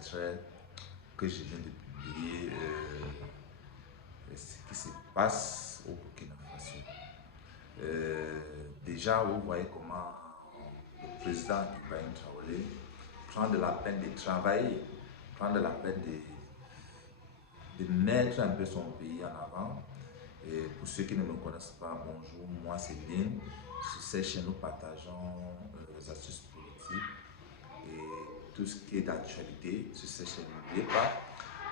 extraits que je viens de publier, ce qui se passe au Burkina Faso. Déjà, vous voyez comment le président Ibrahim Traoré prend de la peine de travailler, prend de la peine de mettre un peu son pays en avant. Et pour ceux qui ne me connaissent pas, bonjour, moi c'est Lynn. Sur cette chaîne, nous partageons les astuces politiques et tout ce qui est d'actualité sur cette chaîne. N'oubliez pas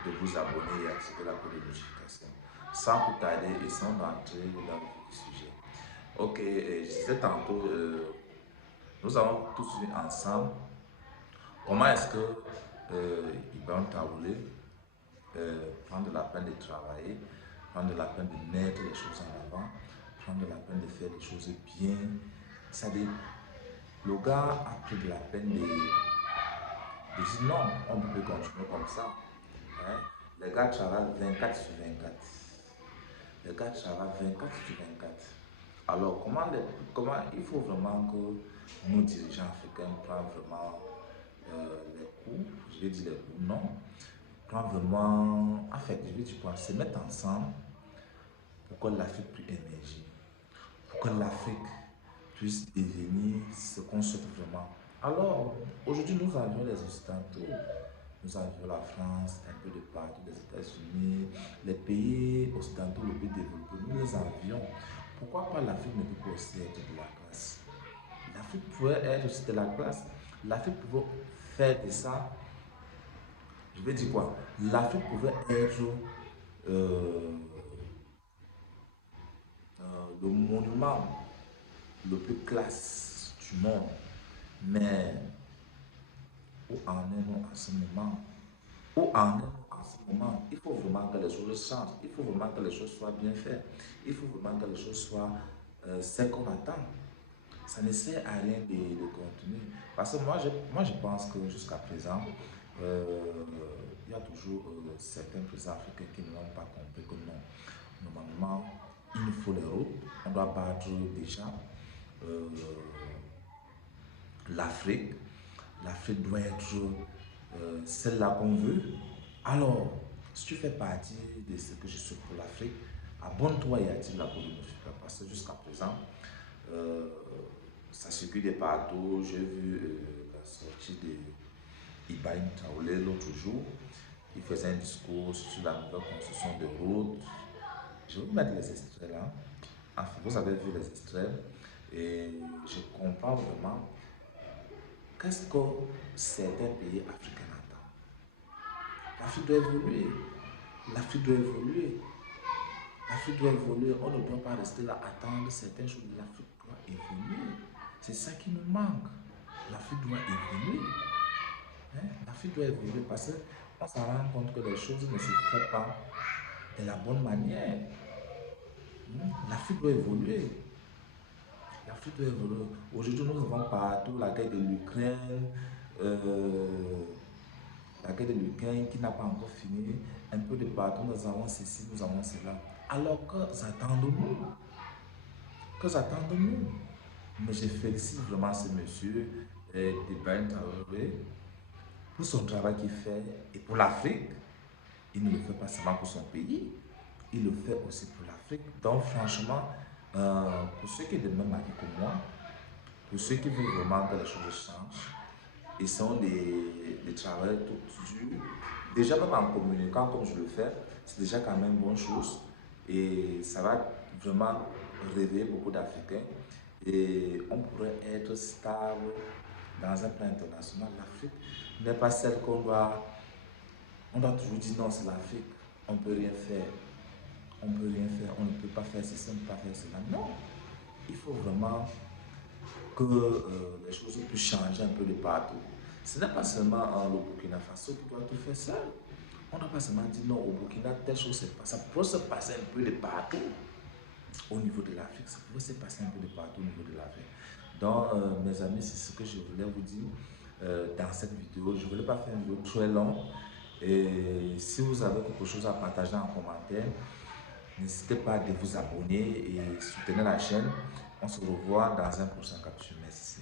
de vous abonner et activer la cloche de notification. Sans plus tarder et sans entrer dans le vif du sujet. Ok, je disais tantôt, nous allons tous vu ensemble comment est-ce que Ibrahim Traoré prend de la peine de travailler, prend de la peine de mettre les choses en avant, prend de la peine de faire des choses bien. C'est-à-dire, le gars a pris de la peine de dire non, on ne peut pas continuer comme ça. Hein? Les gars travaillent 24 sur 24. Les gars travaillent 24 sur 24. Alors, comment il faut vraiment que nos dirigeants africains prennent vraiment les coups, je vais dire les coups, non, prennent vraiment, en fait, je vais dire quoi, se mettre ensemble pour que l'Afrique puisse émerger, pour que l'Afrique puisse devenir ce qu'on souhaite vraiment. Alors, aujourd'hui, nous avions les Occidentaux, nous avions la France, un peu de partout, les États-Unis, les pays occidentaux les plus développés, nous les avions. Pourquoi pas l'Afrique ne peut pas aussi être de la classe? L'Afrique pourrait être aussi de la classe. L'Afrique pouvait faire de ça. Je vais dire quoi? L'Afrique pouvait être le monument le plus classe du monde. Mais où en est-nous en ce moment? Où en est-nous en ce moment? Il faut vraiment que les choses changent. Il faut vraiment que les choses soient bien faites. Il faut vraiment que les choses soient celles qu'on attend. Ça ne sert à rien de continuer. Parce que moi, je pense que jusqu'à présent, il y a toujours certains présidents africains qui n'ont pas compris que non. Normalement, il nous faut les routes. On doit battre déjà l'Afrique. L'Afrique doit être celle-là qu'on veut. Alors, si tu fais partie de ce que je suis pour l'Afrique, abonne-toi et active la cloche de notification. Parce que jusqu'à présent, ça circule de partout. J'ai vu la sortie de Ibrahim Traoré l'autre jour. Il faisait un discours sur la nouvelle construction de routes. Je vais vous mettre les extraits là. Enfin, vous avez vu les extraits. Et je comprends vraiment qu'est-ce que certains pays africains attendent. L'Afrique doit évoluer. L'Afrique doit évoluer. L'Afrique doit évoluer. On ne doit pas rester là attendre certaines choses. L'Afrique doit évoluer. C'est ça qui nous manque. L'Afrique doit évoluer. Hein? L'Afrique doit évoluer parce qu'on s'en rend compte que les choses ne se font pas de la bonne manière. L'Afrique doit évoluer. L'Afrique doit évoluer. Aujourd'hui, nous avons partout la guerre de l'Ukraine, qui n'a pas encore fini. Un peu de partout, nous avons ceci, nous avons cela. Alors que attendons-nous? Que attendons-nous? Mais je félicite vraiment ce monsieur Ibrahim Traoré pour son travail qu'il fait et pour l'Afrique. Il ne le fait pas seulement pour son pays, il le fait aussi pour l'Afrique. Donc franchement, pour ceux qui sont de même avis que moi, pour ceux qui veulent vraiment que les choses changent, ils sont des travailleurs tout durs. Déjà même en communiquant comme je le fais, c'est déjà quand même une bonne chose. Et ça va vraiment réveiller beaucoup d'Africains. Et on pourrait être stable dans un plan international. L'Afrique n'est pas celle qu'on doit... On doit toujours dire non, c'est l'Afrique. On ne peut rien faire. On ne peut rien faire. On ne peut pas faire ceci, on ne peut pas faire cela. Non. Il faut vraiment que les choses puissent changer un peu de partout. Ce n'est pas seulement le Burkina Faso qui doit tout faire seul. On ne doit pas seulement dire non, au Burkina, telle chose, ça peut se passer un peu de partout au niveau de l'Afrique. Ça peut se passer un peu de partout au niveau de l'Afrique. Donc, mes amis, c'est ce que je voulais vous dire dans cette vidéo. Je ne voulais pas faire une vidéo très longue. Et si vous avez quelque chose à partager en commentaire, n'hésitez pas à vous abonner et soutenir la chaîne. On se revoit dans un prochain capsule. Merci.